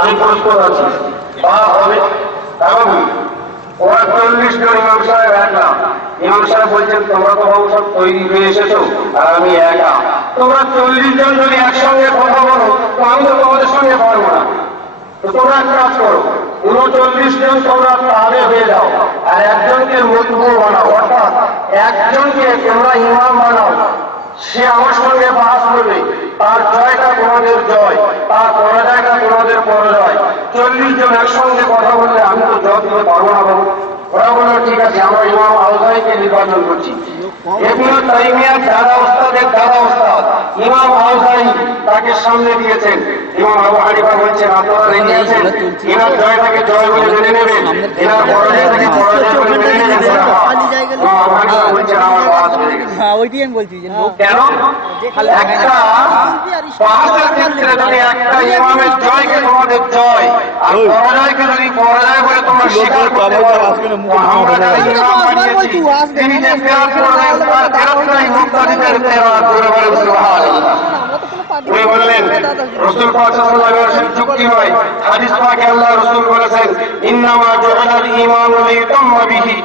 আমি প্রস্তুত আছি বা হবে এবং ওরা 40 জন ইমাম সাহেব একা। ইমাম সাহেব বলছেন তোমরা তো সব তৈরি হয়ে এসেছো আর আমি একা, তোমরা 40 জন যদি একসঙ্গে কথা বলো তো আমি তো তোমাদের সঙ্গে পারবো না। তো তোমরা এক কাজ করো, 39 জন তোমরা তাবে হয়ে যাও আর একজনকে মজবুর বানাও, অর্থাৎ একজনকে তোমরা ইমাম বানাও। সে আমার সঙ্গে বাস করবে, তার জয়টা তোমাদের জয়, তার পরাজয়টা তোমাদের পরাজয়। 40 জন একসঙ্গে কথা বললে আমি তো জয় দিতে পারবো না বাবু। ওরা বলল ঠিক আছে, আমরা ইমাম আউজাইকে নির্বাচন করছি। ইবনে তাইমিয়ার দাদা ওস্তাদের দাদা ওস্তাদ ইমাম আউজাই তাকে সামনে দিয়েছেন। ইমাম আবু হানিফা বলছেন আপনারা রেডি আছেন, এনার জয়টাকে জয় বলে মেনে নেবেন, এনার পরাজয়টাকে পরাজয় বলে মেনে নেবেন। ইমাম আবু হানিফা বলছেন আমার বাস হয়ে গেছে। কেন? একটা বাহাসের ক্ষেত্রে যদি একটা ইমামের জয়কে তোমাদের জয় আর পরাজয়কে যদি পরাজয় বলে তোমরা স্বীকার করতে পারো, আমরা যারা ইমাম বানিয়েছি তিনি যে তেরাত করবেন তার তেরাতটাই মুক্তাদিদের তেরাত করে বলে সুবহানাল্লাহ। উনি বললেন রাসূল পাক সাল্লাল্লাহু আলাইহি ওয়াসাল্লাম যুক্তি নয়, হাদিস পাকে আল্লাহ রাসূল বলেছেন ইন্নামা জুআলাল ঈমানু লিইউতাম্মা বিহি,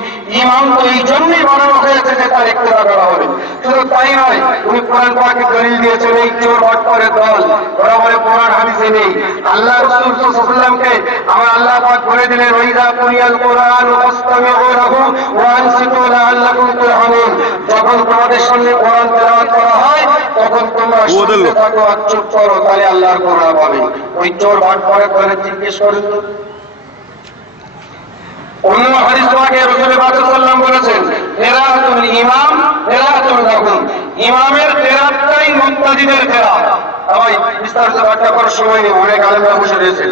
ঈমান তো এই জন্যই বানানো হয়েছে যে তার ইক্তেদা করা হবে। শুধু তাই নয়, উনি কোরআন পাকে দলিল দিয়েছেন এই চোর বাটপারের দল, ওরা বলে কোরআন হাদিসে নেই। আল্লাহ রাসূল সাল্লাল্লাহু আলাইহি ওয়াসাল্লামকে আমার আল্লাহ পাক বলে দিলেন ওয়াইদা কুরিয়াল কুরআন ফাসতামিউ লাহু ওয়া আনসিতু লাআল্লাকুম তুরহামুন, যখন তোমাদের সামনে কোরআন তেলাওয়াত করা হয় তখন তোমরা শুনতে থাকো আর চুপ করো, তাহলে আল্লাহর করুণা পাবে। ওই চোর বাটপারের দলে জিজ্ঞেস করেন তো। অন্য হাদিস পাকে রাসূল পাক সাল্লাল্লাহু আলাইহি ওয়াসাল্লাম বলেছেন তেরাতুল ইমাম তেরাতুল লাহুম, ইমামের তেরাতটাই মুক্তাদিদের তেরাত। আমি বিস্তারিত ব্যাখ্যা করার সময় নেই, অনেক আলেমরা বসে রয়েছেন।